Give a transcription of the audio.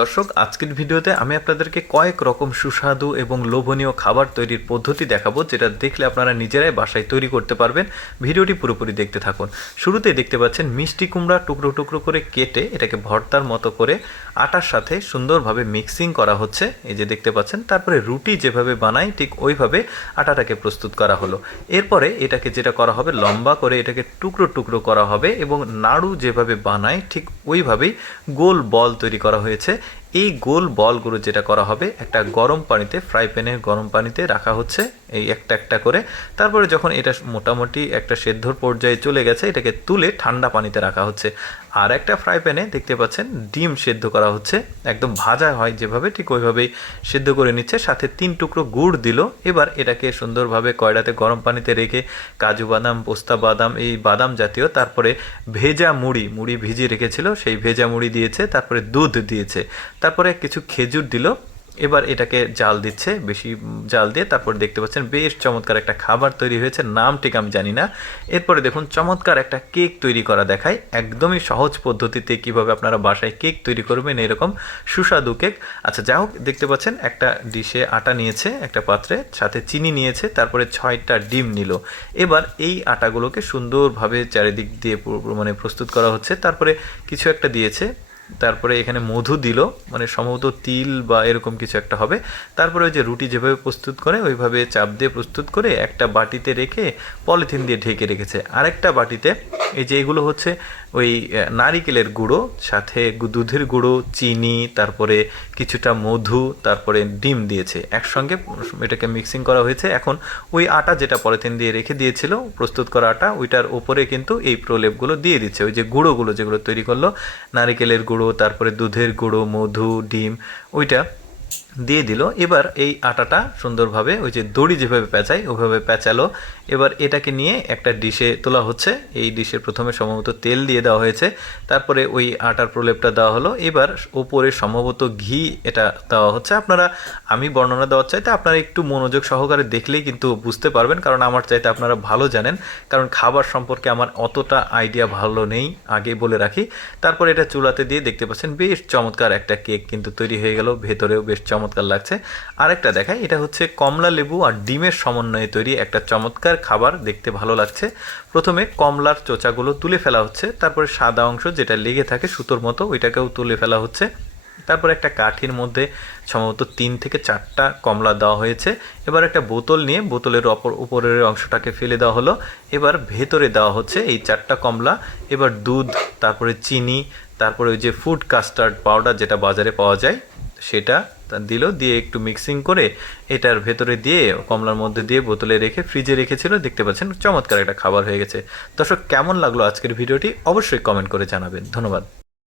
দর্শক, আজকের ভিডিওতে আমি আপনাদেরকে কয়েক রকম সুস্বাদু এবং লোভনীয় খাবার তৈরির পদ্ধতি দেখাবো, যেটা দেখলে আপনারা নিজেরাই বাসায় তৈরি করতে পারবেন। ভিডিওটি পুরোপুরি দেখতে থাকুন। শুরুতেই দেখতে পাচ্ছেন মিষ্টি কুমড়া টুকরো টুকরো করে কেটে এটাকে ভর্তার মতো করে আটার সাথে সুন্দরভাবে মিক্সিং করা হচ্ছে, এই যে দেখতে পাচ্ছেন। তারপরে রুটি যেভাবে বানাই ঠিক ওইভাবে আটাটাকে প্রস্তুত করা হলো। এরপরে এটাকে যেটা করা হবে, লম্বা করে এটাকে টুকরো টুকরো করা হবে এবং নাড়ু যেভাবে বানায় ঠিক ওইভাবেই গোল বল তৈরি করা হয়েছে। এই গোল বলগুলো যেটা করা হবে, একটা গরম পানিতে, ফ্রাই প্যানের গরম পানিতে রাখা হচ্ছে এই একটা একটা করে। তারপরে যখন এটা মোটামুটি একটা সেদ্ধর পর্যায়ে চলে গেছে, এটাকে তুলে ঠান্ডা পানিতে রাখা হচ্ছে। আর একটা ফ্রাই প্যানে দেখতে পাচ্ছেন ডিম সেদ্ধ করা হচ্ছে, একদম ভাজা হয় যেভাবে ঠিক ওইভাবেই সেদ্ধ করে নিচ্ছে। সাথে 3 টুকরো গুড় দিল। এবার এটাকে সুন্দরভাবে কয়লাতে গরম পানিতে রেখে কাজু বাদাম, পোস্তা বাদাম, এই বাদাম জাতীয়, তারপরে ভেজা মুড়ি ভিজিয়ে রেখেছিল, সেই ভেজা মুড়ি দিয়েছে। তারপরে দুধ দিয়েছে, তারপরে কিছু খেজুর দিল। এবার এটাকে জাল দিচ্ছে, বেশি জাল দিয়ে। তারপর দেখতে পাচ্ছেন বেশ চমৎকার একটা খাবার তৈরি হয়েছে, নাম ঠিক আমি জানি না। এরপরে দেখুন চমৎকার একটা কেক তৈরি করা দেখায়, একদমই সহজ পদ্ধতিতে কিভাবে আপনারা বাসায় কেক তৈরি করবেন, এরকম সুস্বাদু কেক। আচ্ছা, যাই হোক, দেখতে পাচ্ছেন একটা ডিশে আটা নিয়েছে, একটা পাত্রে, সাথে চিনি নিয়েছে, তারপরে 6টা ডিম নিল। এবার এই আটাগুলোকে সুন্দরভাবে চারিদিক দিয়ে মানে প্রস্তুত করা হচ্ছে। তারপরে কিছু একটা দিয়েছে, তারপরে এখানে মধু দিল, মানে সম্ভবত তিল বা এরকম কিছু একটা হবে। তারপরে ওই যে রুটি যেভাবে প্রস্তুত করে ওইভাবে চাপ দিয়ে প্রস্তুত করে একটা বাটিতে রেখে পলিথিন দিয়ে ঢেকে রেখেছে। আরেকটা বাটিতে এই যে এগুলো হচ্ছে ওই নারিকেলের গুঁড়ো, সাথে দুধের গুঁড়ো, চিনি, তারপরে কিছুটা মধু, তারপরে ডিম দিয়েছে, একসঙ্গে এটাকে মিক্সিং করা হয়েছে। এখন ওই আটা যেটা পলিথিন দিয়ে রেখে দিয়েছিল প্রস্তুত করা আটা, ওইটার ওপরে কিন্তু এই প্রলেপগুলো দিয়ে দিচ্ছে, ওই যে গুঁড়োগুলো যেগুলো তৈরি করলো, নারিকেলের গুঁড়ো, তারপরে দুধের গুঁড়ো, মধু, ডিম, ওইটা দিয়ে দিল। এবার এই আটাটা সুন্দরভাবে ওই যে দড়ি যেভাবে পেঁচায় ওইভাবে পেঁচালো। এবার এটাকে নিয়ে একটা ডিশে তোলা হচ্ছে। এই ডিশে প্রথমে সম্ভবত তেল দিয়ে দেওয়া হয়েছে, তারপরে ওই আটার প্রলেপটা দেওয়া হলো। এবার ওপরে সম্ভবত ঘি এটা দেওয়া হচ্ছে। আমি বর্ণনা দেওয়ার চাইতে আপনারা একটু মনোযোগ সহকারে দেখলেই কিন্তু বুঝতে পারবেন, কারণ আমার চাইতে আপনারা ভালো জানেন, কারণ খাবার সম্পর্কে আমার অতটা আইডিয়া ভালো নেই, আগে বলে রাখি। তারপর এটা চুলাতে দিয়ে দেখতে পাচ্ছেন বেশ চমৎকার একটা কেক কিন্তু তৈরি হয়ে গেল, ভেতরেও বেশ চমৎকার লাগছে। আরেকটা দেখাই, এটা হচ্ছে কমলা লেবু আর ডিমের সমন্বয়ে তৈরি একটা চমৎকার খাবার, দেখতে ভালো লাগছে। প্রথমে কমলার চোচাগুলো তুলে ফেলা হচ্ছে, তারপরে সাদা অংশ যেটা লেগে থাকে সুতোর মতো ওইটাকেও তুলে ফেলা হচ্ছে। তারপর একটা কাঠির মধ্যে সম্ভবত 3 থেকে 4টা কমলা দেওয়া হয়েছে। এবার একটা বোতল নিয়ে বোতলের উপরের অংশটাকে ফেলে দেওয়া হলো। এবার ভেতরে দেওয়া হচ্ছে এই 4টা কমলা। এবার দুধ, তারপরে চিনি, তারপরে ওই যে ফুড কাস্টার্ড পাউডার যেটা বাজারে পাওয়া যায় সেটা দিল, দিয়ে একটু মিক্সিং করে এটার ভেতরে দিয়ে কমলার মধ্যে দিয়ে বোতলে রেখে ফ্রিজে রেখেছিল। দেখতে পাচ্ছেন চমৎকার একটা খাবার হয়ে গেছে। দর্শক, কেমন লাগলো আজকের ভিডিওটি অবশ্যই কমেন্ট করে জানাবেন। ধন্যবাদ।